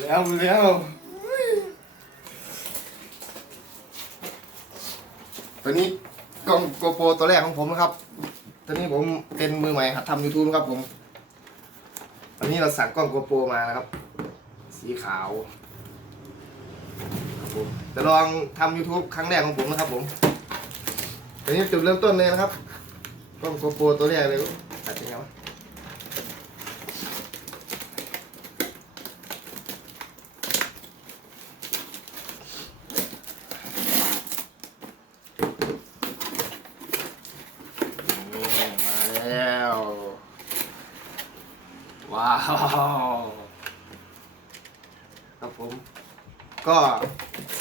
แล้วแล้วตัวนี้กล้องโกโปรตัวแรกของผมนะครับตัวนี้ผมเป็นมือใหม่หัดทำยูทูบครับผมวันนี้เราสั่งกล้องโกโปรมานะครับ สีขาวครับผมจะลองทำ YouTube ครั้งแรกของผมนะครับผมตัวนี้จุดเริ่มต้นเลยนะครับกล้องโกโปรตัวแรกเลยตัดยังไงวะ นี่มาแล้ว ว้าวครับผม ก็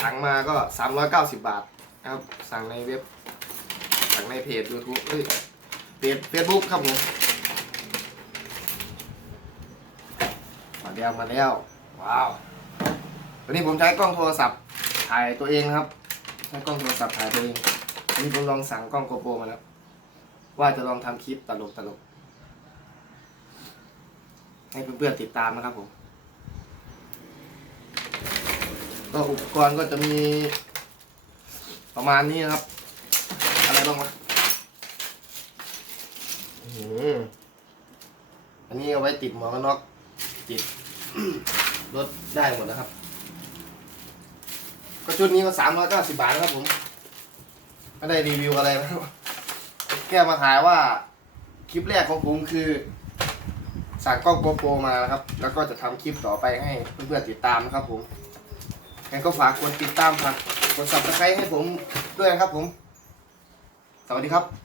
สั่งมาก็ 390 บาทนะครับ สั่งในเว็บ สั่งในเพจ YouTube เอ้ยเพจ Facebook ครับผมมาแล้วมาแล้ว ว้าววันนี้ผมใช้กล้องโทรศัพท์ถ่ายตัวเองนะครับ ใช้กล้องโทรศัพท์ถ่ายตัวเองวันนี้ผมลองสั่งกล้องโกโปรมาแล้ว ว่าจะลองทำคลิปตลกตลกๆ ให้เพื่อนๆติดตามนะครับผมก็อุปกรณ์ก็จะมีประมาณนี้นะครับ อะไรบ้างวะอืมอันนี้เอาไว้ติดหมวกกันน็อกติดรถได้หมดนะครับ ก็ชุดนี้ก็สามร้อยเก้าสิบบาทนะครับผมไม่ได้รีวิวอะไรนะครับแก้มาถ่ายว่าคลิปแรกของผมคือ สั่งกล้องโกโปรมานะครับ แล้วก็จะทำคลิปต่อไปให้เพื่อนๆติดตามนะครับผมงั้นก็ฝากกดติดตามฝากกด subscribe ให้ผมด้วยนะครับผม สวัสดีครับ